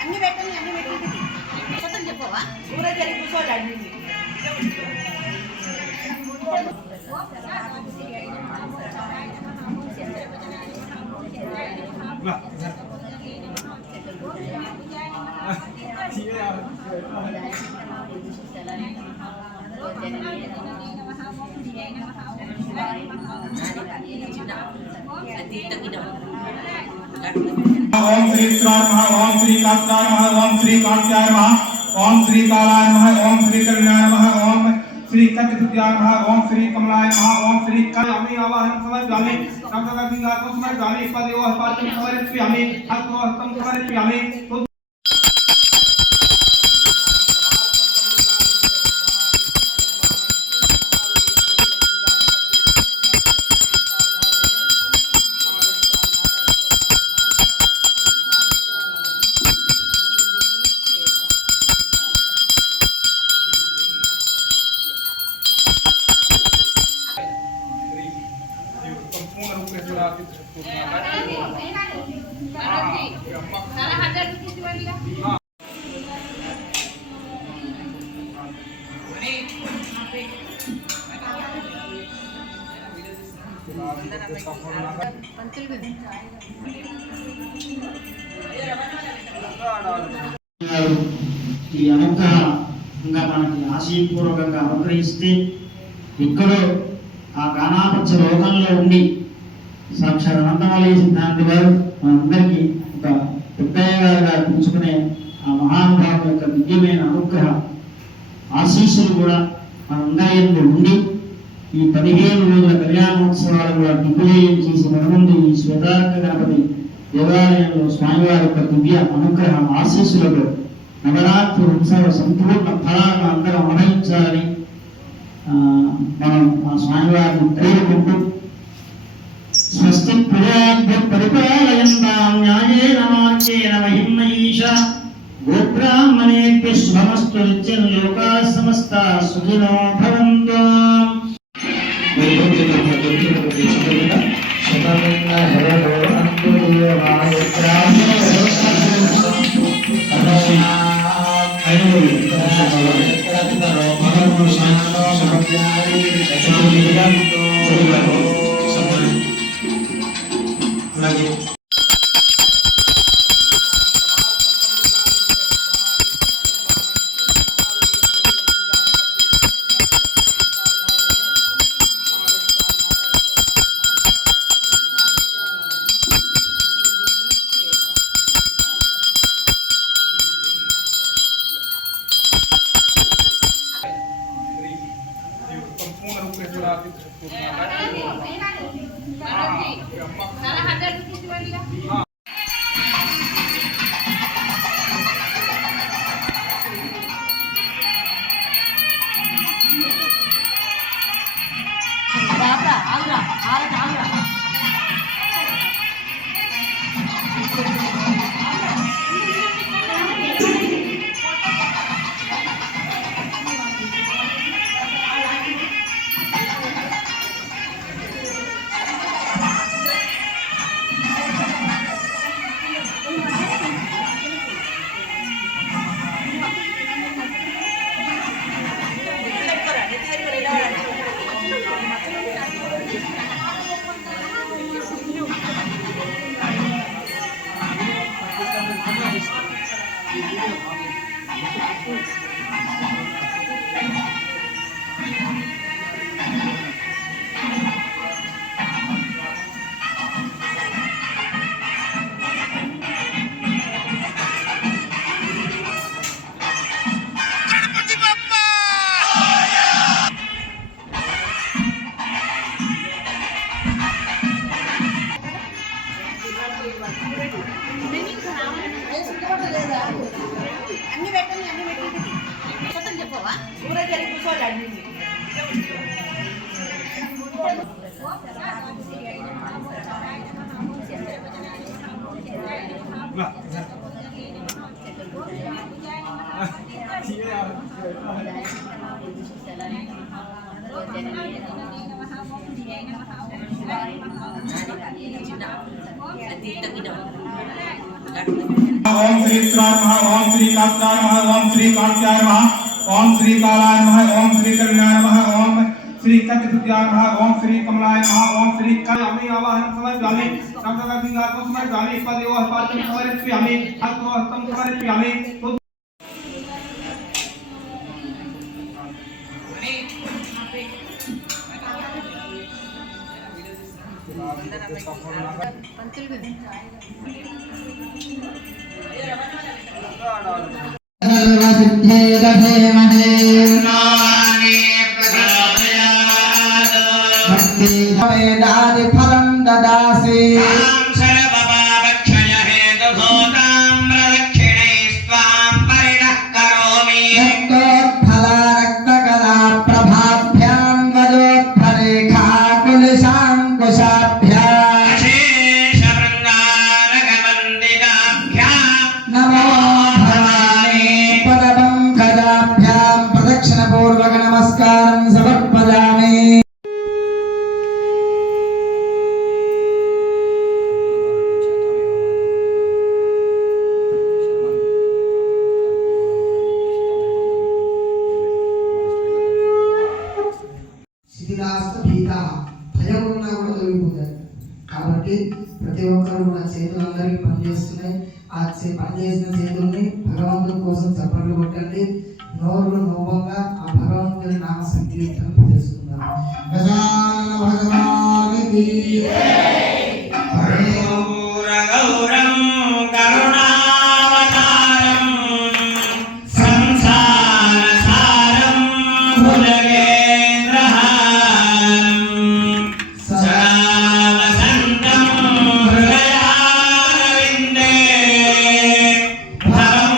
అన్ని పెట్టండి అన్ని పెట్టండి మొత్తం చెప్పవా ఊరే జరిగి కూర్చోవాలి అడిగింది ओम श्री नमः ओम श्री कात्याय नमः ओम श्री कात्याय नमः ओम श्री कालाय नमः ओम श्री कल्याणाय नमः ओम श्री कटिपुत्याय नमः ओम श्री कमलाय नमः ओम श्री कायामि आवाहनं समर्पयामि नमः समर्पयामि पदेव हस्तं समर्पयामि हस्तं समर्पयामि ఈ అనుగ్రహంగా మనకి ఆశీపూర్వకంగా అనుగ్రహిస్తే ఇక్కడ ఆ గానాపచ్చ లోకంలో ఉండి సాక్షాత్ అనంతమలయ సిద్ధాంతి గారు మనందరికీ ఒక పెద్దయ్యగా పిలుచుకునే ఆ మహానుభావం యొక్క దివ్యమైన అనుగ్రహ ఆశీస్సులు కూడా మనందరి ఉండి ఈ 15 రోజుల కళ్యాణోత్సవాలు కూడా దిగ్విజయం చేసి మనముందు ఈ శ్వేతార్క గణపతి దేవాలయంలో స్వామివారి యొక్క దివ్య అనుగ్రహ ఆశీస్సులతో నవరాత్రి ఉత్సవ సంపూర్ణ ఫలాలను అందరం అనుభవించాలని మనం ఆ స్వామివారిని ప్రేరుకుంటూ స్వస్తి ప్రజాభ్య పరిపాలయంతాం న్యాయేన మార్గేణ మహిమహీష గోబ్రాహ్మణేభ్యः శుభమస్తు నిత్యం లోకాః సమస్తాః సుఖినో భవంతు. అన్ని పెట్టని అన్ని పెట్టి మొత్తం చెప్పవా ఊరే జరిగి కూర్చోవాలి అడిగింది ओम श्री श्राय नमः ओम श्री कात्याय नमः ओम श्री कात्याय नमः ओम श्री कालाय नमः ओम श्री कल्याणाय नमः ओम श्री कत्तिपुत्याय नमः ओम श्री कमलाय नमः ओम श्री कायामि आवाहनं समर्पयामि नमः समर्पयामि पदेव पात्रं समर्पयामि हस्तं समर्पयामि फलं ददासि रक्तोत्फला रक्तकला प्रभाभ्यां वदोत्फरेखा कुलशाङ्कुशाभ्याम् नमो भवानी पदपङ्कजाभ्यां प्रदक्षिणपूर्वक नमस्कारं समर्पयामि భయం ఉన్నా కూడా తొలగిపోతాయి కాబట్టి ప్రతి ఒక్కరు కూడా చేతులందరికీ పనిచేస్తున్నాయి ఆ పనిచేసిన చేతుల్ని భగవంతుని కోసం చప్పట్లు కొట్టండి నోరులు మౌనంగా ఆ భగవంతుని నామ సంకీర్తన చేసుకుందాం గజానన భగవానికి గౌరం కరుణావతారం సంసార సారం భుజగేంద్రహారం సదావసంతం హృదయారవిందే భవం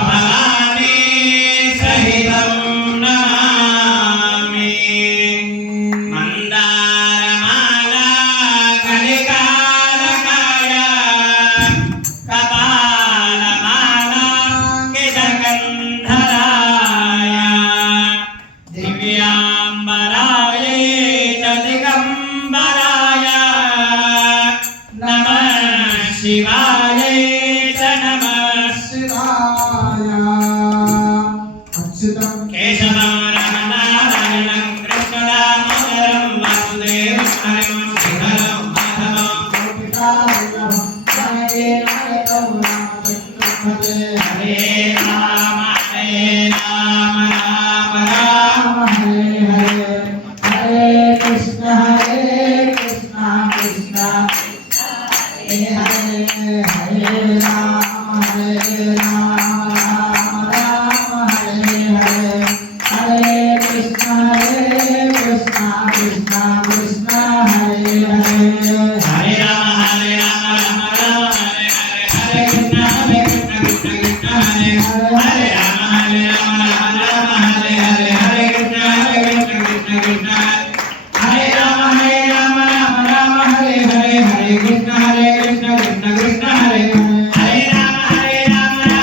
భవానీ సహితం నమామి మందారమాలా కలికాలకాయ కపాలమాలా కితకంధరాయ దివ్యాంబరాయ చ దిగంబరాయ నమః శివాయ చ నమః శివాయ అచ్యుతం కేశవం రమణారాయణం కృష్ణదామోదరం వాసుదేవం హరిం శ్రీధరం మాధవం హరే రామ రామ రామ హరే కృష్ణ కృష్ణ హరే హరే రామ రామ హరే హరే కృష్ణ కృష్ణ కృష్ణ హరే హరే హరే రామ రామ రామ హరే హరే కృష్ణ కృష్ణ కృష్ణ హరే హరే రామ రామ రామ హరే హరే హరే కృష్ణ కృష్ణ కృష్ణ హరే రామ రామ రామ హరే హరే హరే కృష్ణ కృష్ణ కృష్ణ హరే హరే రామ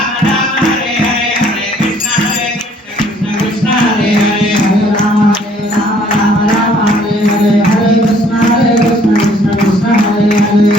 రామ రామ హరే హరే హరే కృష్ణ కృష్ణ కృష్ణ హరే హరే హరే రామ రామ హరే హరే హరే కృష్ణ కృష్ణ కృష్ణ హరే హరే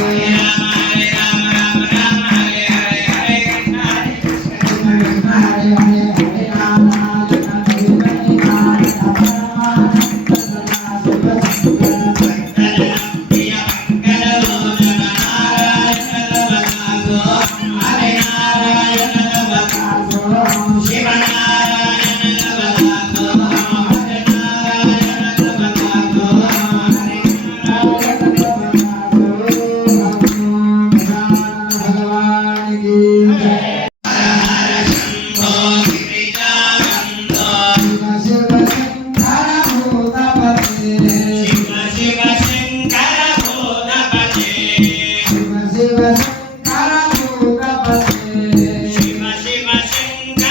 శివ శివ శంకర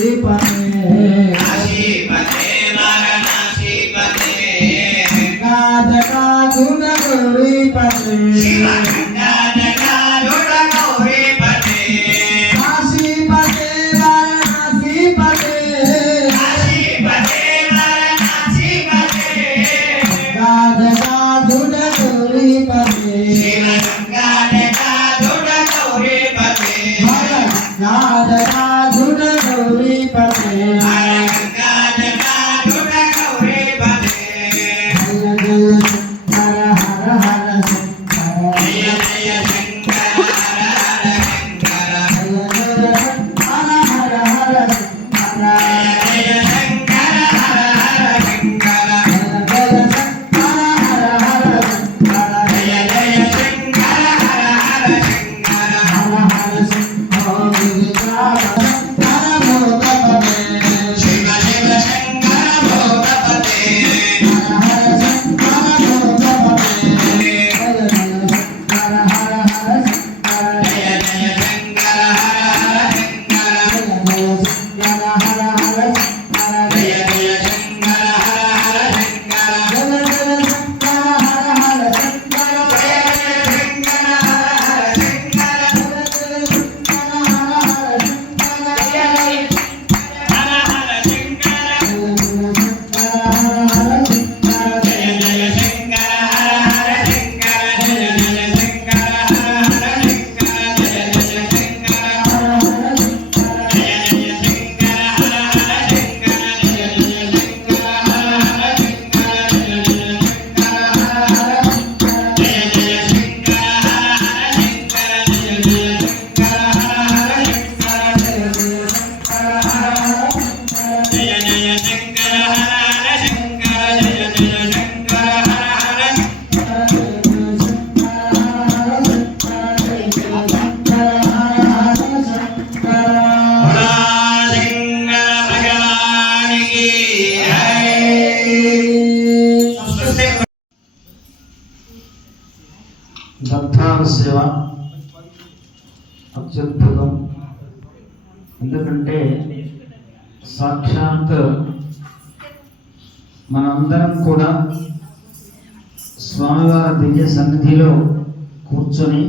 काशीपते वाराणसीपते गौरीपते शिव गंगा जटाधर गौरीपते काशीपते वाराणसीपते काशीपते वाराणसीपते गौरीपते शिव गंगा जटाधर गौरीपते गौरीपते गंगा जटाधर गौरीपते हर हर हर शंकर जय जय शंकर हर हर शंकर हर हर हर शंकर जय शंकर हर हर शंकर जय जय शंकर हर हर शंकर शिव शिव शंकर भोगपते जय जय शंकर हर हर शंकर जय जय शंकर हर हर शंकर जय जय शंकर हर हर దత్తాల సేవ అత్యద్భుతం. ఎందుకంటే సాక్షాత్ మనందరం కూడా స్వామివారి దివ్య సన్నిధిలో కూర్చొని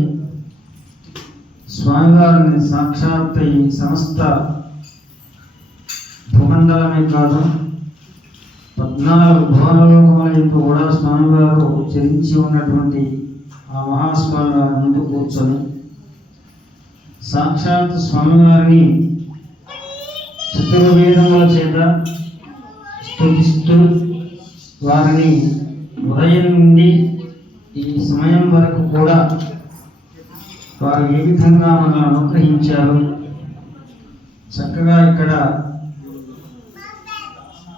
స్వామివారిని సాక్షాత్ ఈ సమస్త భూమండలమే కాదు 14 భువనలోకముల యందు కూడా స్వామివారు చరించి ఉన్నటువంటి ఆ మహాస్వామి వారి ముందు కూర్చొని సాక్షాత్ స్వామివారిని చతుర్వేదముల చేత స్తుతిస్తూ వారిని ఉదయం నుండి ఈ సమయం వరకు కూడా వారు ఏ విధంగా మనల్ని అనుగ్రహించారు. చక్కగా ఇక్కడ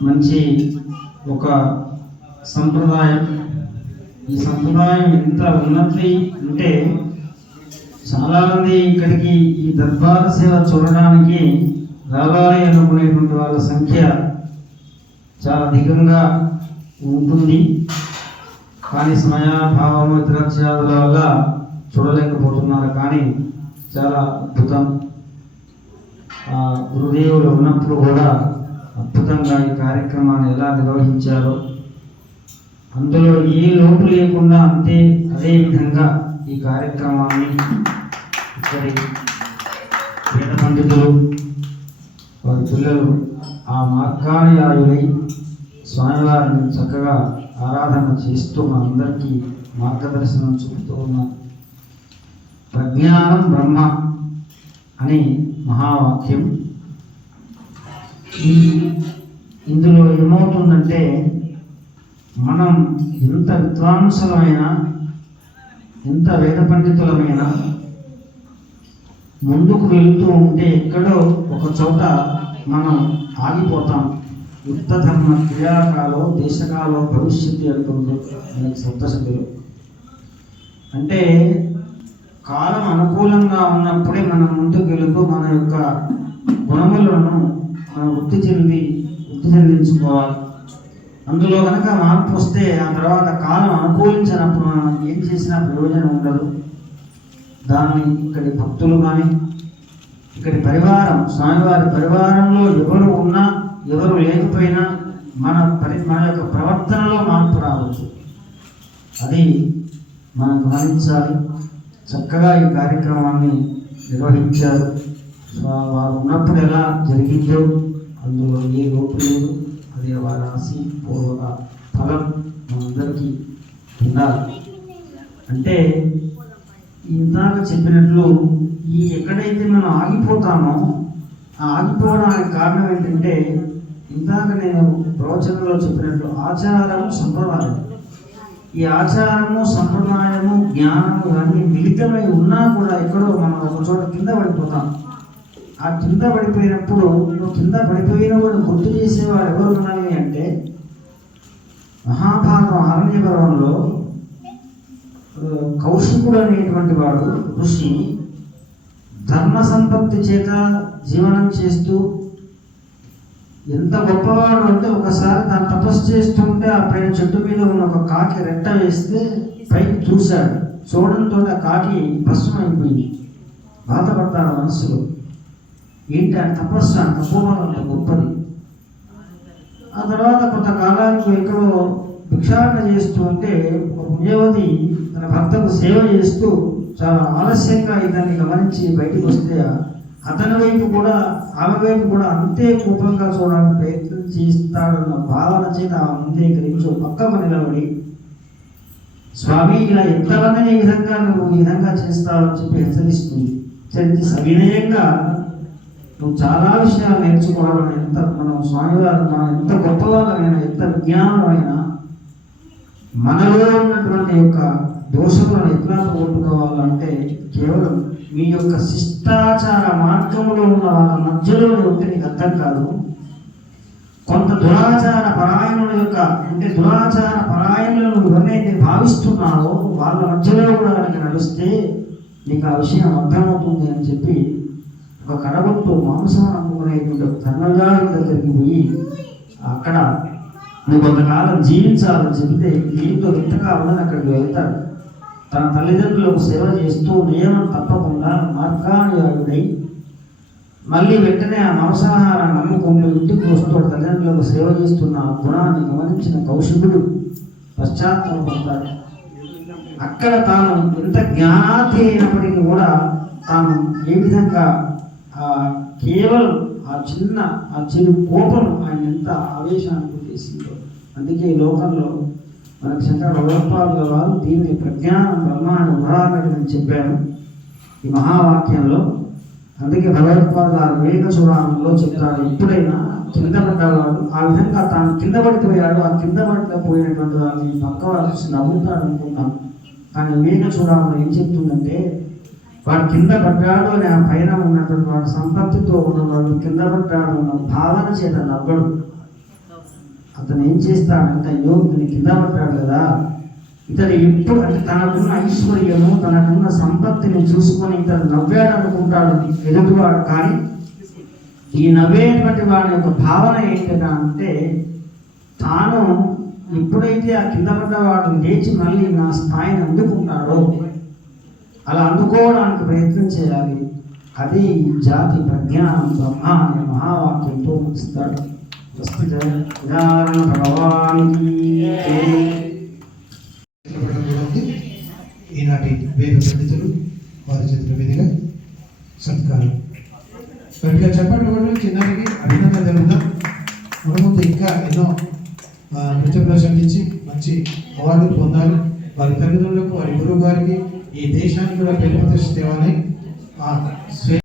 మంచి ఒక సంప్రదాయం. ఈ సంప్రదాయం ఎంత ఉన్నది అంటే చాలామంది ఇక్కడికి ఈ దర్బార్ సేవ చూడడానికి రావాలి అనుకునేటువంటి వాళ్ళ సంఖ్య చాలా అధికంగా ఉంటుంది. కానీ సమయాభావం ఇతరత్యాదుల వల్ల చూడలేకపోతున్నారు. కానీ చాలా అద్భుతం. గురుదేవులు ఉన్నప్పుడు కూడా అద్భుతంగా ఈ కార్యక్రమాన్ని ఎలా నిర్వహించారో, అందులో ఏ లోటు లేకుండా అదే విధంగా ఈ కార్యక్రమాన్ని ఇక్కడి వేద పండితులు వారి పిల్లలు ఆ మార్గానుయాయులై స్వామివారిని చక్కగా ఆరాధన చేస్తూ మనందరికీ మార్గదర్శనం చూపుతూ ఉన్నారు. ప్రజ్ఞానం బ్రహ్మ అని మహావాక్యం. ఇందులో ఏమవుతుందంటే మనం ఎంత విద్వాంసులమైనా ఎంత వేద పండితులమైనా ముందుకు వెళుతూ ఉంటే ఎక్కడో ఒక చోట మనం ఆగిపోతాం. యుక్త ధర్మ క్రియాకాలో దేశకాలో భవిష్యత్తు అంటుంది మనకి సప్తశతిలో. అంటే కాలం అనుకూలంగా ఉన్నప్పుడే మనం ముందుకు వెళుతూ మన యొక్క గుణములను మనం వృద్ధి చెందించుకోవాలి. అందులో కనుక మార్పు వస్తే ఆ తర్వాత కాలం అనుకూలించినప్పుడు మనం ఏం చేసినా ప్రయోజనం ఉండదు. దాన్ని ఇక్కడి భక్తులు కానీ ఇక్కడి పరివారం, స్వామివారి పరివారంలో ఎవరు ఉన్నా ఎవరు లేకపోయినా మన యొక్క ప్రవర్తనలో మార్పు రావచ్చు. అది మనం గమనించాలి. చక్కగా ఈ కార్యక్రమాన్ని నిర్వహించారు. వారు ఉన్నప్పుడు ఎలా జరిగిందో అందులో ఏ లోపు లేదు. అది వారి ఆశీపూర్వక ఫలం మనందరికీ ఉండాలి. అంటే ఇందాక చెప్పినట్లు ఎక్కడైతే మనం ఆగిపోతామో ఆ ఆగిపోవడానికి కారణం ఏంటంటే, ఇందాక నేను ప్రవచనంలో చెప్పినట్లు ఆచారము సంప్రదాయం. ఈ ఆచారము సంప్రదాయము జ్ఞానము ఇవన్నీ మిళితమై ఉన్నా కూడా ఎక్కడో మనం ఒక చోట కింద పడిపోతాం. ఆ కింద పడిపోయినప్పుడు నువ్వు కింద పడిపోయిన వాడు గుర్తు చేసేవాడు ఎవరు ఉండాలి అంటే, మహాభారతం ఆరణ్య పర్వంలో కౌశికుడు అనేటువంటి వాడు ఋషి ధర్మ సంపత్తి చేత జీవనం చేస్తూ ఎంత గొప్పవాడు అంటే, ఒకసారి తను తపస్సు చేస్తుంటే ఆ పైన చెట్టు మీద ఉన్న ఒక కాకి రెట్ట వేస్తే పైకి చూశాడు. చూడడంతో ఆ కాకి భస్మం అయిపోయింది. బాధపడతాడు మనసులో. ఏంటి ఆ తపస్సు, ఆ తపోవనం అంత గొప్పది. ఆ తర్వాత కొంతకాలానికి ఎక్కడో భిక్షాటన చేస్తూ ఉంటే ఒక పుణ్యవతి తన భర్తకు సేవ చేస్తూ చాలా ఆలస్యంగా ఇదాన్ని గమనించి బయటికి వస్తే అతని వైపు కూడా ఆమె వైపు కూడా అంతే కోపంగా చూడడానికి ప్రయత్నం చేస్తాడన్న భావన చేత అంతీకరించి పక్కకు నిలబడి, స్వామి ఇలా ఎంతమందిని ఈ విధంగా నువ్వు ఈ విధంగా చేస్తావని చెప్పి హెచ్చరిస్తుంది. హెచ్చరించి సవినయంగా నువ్వు చాలా విషయాలు నేర్చుకోవాలని, మనం స్వామివారు మనం ఎంత గొప్పవాళ్ళమైనా ఎంత విజ్ఞానమైనా మనలో ఉన్నటువంటి యొక్క దోషములను ఎట్లా పోగొట్టుకోవాలంటే కేవలం మీ యొక్క శిష్టాచార మార్గంలో ఉన్న వాళ్ళ మధ్యలో ఉంటే నీకు అర్థం కాదు. కొంత దురాచార పరాయణుల యొక్క అంటే దురాచార పరాయణులను ఎవరినైతే భావిస్తున్నావో వాళ్ళ మధ్యలో కూడా కనుక నడిస్తే నీకు ఆ విషయం అర్థమవుతుంది అని చెప్పి ఒక కడగొట్టు మాంసం అమ్ముకునేటువంటి ధర్మజాల దగ్గరికి పోయి అక్కడ నువ్వు కొంతకాలం జీవించాలని చెబితే దీంతో ఇంతగా ఉందని అక్కడికి వెళ్తాడు. తన తల్లిదండ్రులకు సేవ చేస్తూ నియమం తప్పకుండా మార్గానుయాయుడై మళ్ళీ వెంటనే ఆ మాంసాహారాన్ని నమ్ముకుంటూ ఇంటికి వస్తూ తల్లిదండ్రులకు సేవ చేస్తున్న ఆ గుణాన్ని గమనించిన కౌశికుడు పశ్చాత్తాపడతాడు. అక్కడ తాను ఎంత జ్ఞానార్థి అయినప్పటికీ కూడా తాను ఏ విధంగా కేవలం ఆ చిరు కోపం ఆయన ఎంత ఆవేశానికి చేసిందో. అందుకే ఈ లోకంలో మనకు శంకర భగవత్పాదుల వారు దీన్ని ప్రజ్ఞానం బ్రహ్మాండ ఉదాహరణ చెప్పారు ఈ మహావాక్యంలో. అందుకే భగవత్పాదుల వివేక చూడాలంలో చెప్తారు, ఎప్పుడైనా కింద పడ్డవాడు ఆ విధంగా తాను కింద పడిపోయాడు, ఆ కింద పడిపోయినటువంటి వాళ్ళని పక్క వాళ్ళు చూసి నవ్వుతాడు అనుకుంటాం. కానీ వివేక చూడాలని ఏం చెప్తుందంటే, వాడు కింద పడ్డాడు అని ఆ పైన ఉన్నటువంటి వాడు సంపత్తితో ఉన్నవాడు కింద పడ్డాడు అన్న భావన చేత నవ్వడు. అతను ఏం చేస్తాడంటే, అయ్యో ఇతను కింద పడ్డాడు కదా, ఇతను ఎప్పుడు అంటే తనకున్న ఐశ్వర్యము తనకున్న సంపత్తిని చూసుకొని ఇతను నవ్వాడు అనుకుంటాడు ఎదుటివాడు. కానీ ఈ నవ్వేటువంటి వాడి యొక్క భావన ఏంటంటే అంటే, తాను ఎప్పుడైతే ఆ కింద పడ్డవాడు లేచి మళ్ళీ నా స్థాయిని అందుకుంటాడో అలా అందుకోవడానికి ప్రయత్నం చేయాలి. అది జాతి ప్రజ్ఞానం బ్రహ్మ అనే మహావాక్యంతో ముగిస్తాడు. ఈనాటి వేద పండితులు వారి చేతుల మీదుగా సత్కారం గట్టిగా చెప్పండి. కూడా చిన్నారికి అభినందన జరుగుతాం. ముందు ఇంకా ఎన్నో నృత్య ప్రదర్శించి మంచి అవార్డులు పొందాలి. వారి తల్లిదండ్రులకు వారి గురువు గారికి ఈ దేశానికి కూడా పేరు ప్రతిష్ట తేవాలని